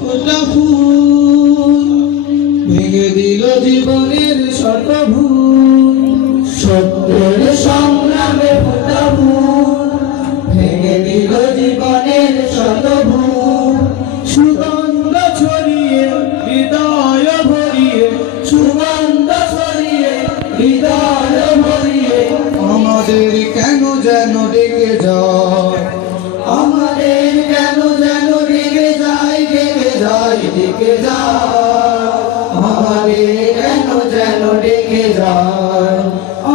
ফোটা ফুল ভেঙে দিল জীবনের শত ভুল। সত্যের সংগ্রামে ফোটা ফুল ভেঙে দিল জীবনের শত ভুল। সুগন্ধ ছড়িয়ে হৃদয় ভরিয়ে, সুগন্ধ ছড়িয়ে হৃদয় ভরিয়ে আমাদের কেন যেন ডেকে যায়, আমাদের কেন যেন ডেকে যায়, ডেকে যায়, ডেকে যায়, আমাদের কেন যেন ডেকে যায়,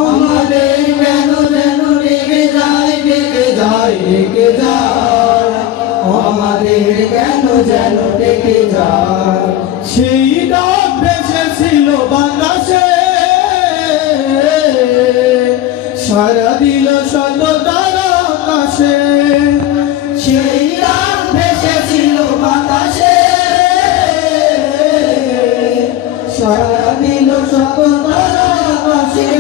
আমাদের কেন যেন ডেকে যায়, ডেকে যায়, ডেকে যায়, আমাদের কেন যেন ডেকে যায়। সেই ডাক ভেসেছিল বাতাসে, সারা দিল শত তারা আকাশে। সেই ডাক ভেসেছিল বাতাসে, সারা দিল শত তারা আকাশে।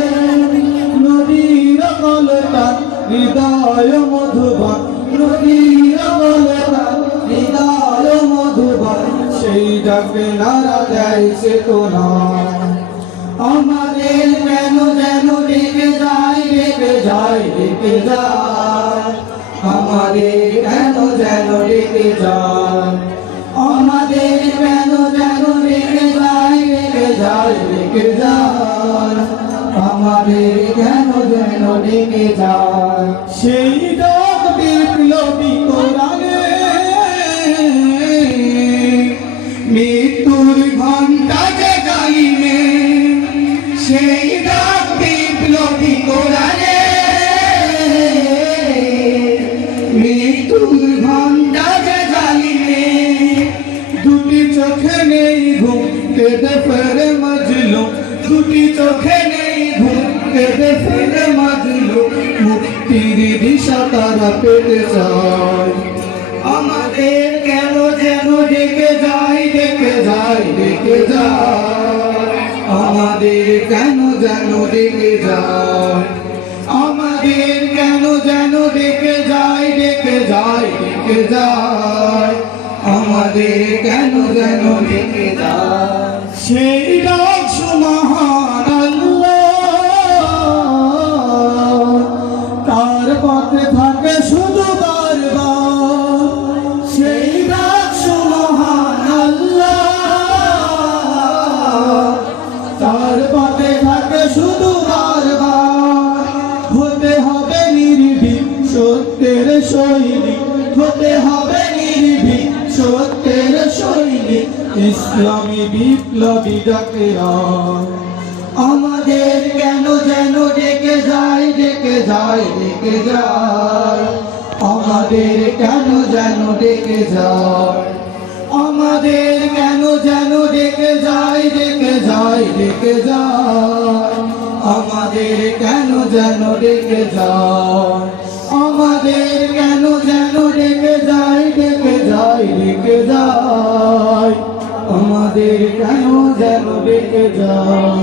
নদীর কলতান হৃদয় মধুবন, নদীর কলতান হৃদয় মধুবন। সেই ডাকে নারা দেয় চেতনা, আমাদের কেন যেন ডেকে যায়, ডেকে যায়, ডেকে যায়, আমাদের কেন যেন ডেকে যায়, আমাদের কেন যেন ডেকে যায়, ডেকে যায়, ডেকে যায়, আমাদের কেন যেন ডেকে যায়। সেই ডাক বিপ্লবী কোরআনে মৃত্যুর ঘণ্টা যে গাইবে, সেই ডাক বিপ্লবী কোরআনে মৃত্যুর ঘণ্টা যে জ্বালিবে। দুটি চোখে নেই ঘুম কেঁদে ফেরে মজলুম, দুটি চোখে নেই ঘুম কেঁদে ফেরে মজলুম। মুক্তির দিশা তারা পেতে চায়, আমাদের কেন যেন ডেকে যায়, ডেকে যায়, ডেকে যায়, আমাদের কেন যেন ডেকে যায়, আমাদের কেন যেন ডেকে যায়, ডেকে যায়, ডেকে যায়, আমাদের কেন যেন ডেকে যায়। সেই ডাক সুমহান আল্লাহ, তার পথে থাকে শুধু বারবার। সেই ডাক সুমহান আল্লাহ, তার পথে থাকে শুধু বারবার। হতে হবে নির্ভীক সত্যের সৈনিক, হতে হবে নির্ভীক সত্যের সৈনিক। ইসলামী বিপ্লবী ডাকে আমাদের কেন যেন ডেকে যায়, ডেকে যায়, ডেকে যায়, আমাদের কেন যেন ডেকে যায়, আমাদের কেন যেন ডেকে যায়, ডেকে যায়, ডেকে যায়, আমাদের কেন যেন ডেকে যায়, আমাদের কেন যেন ডেকে যায়, ডেকে যায়, ডেকে যায়, আমাদের কেন যেন ডেকে যায়।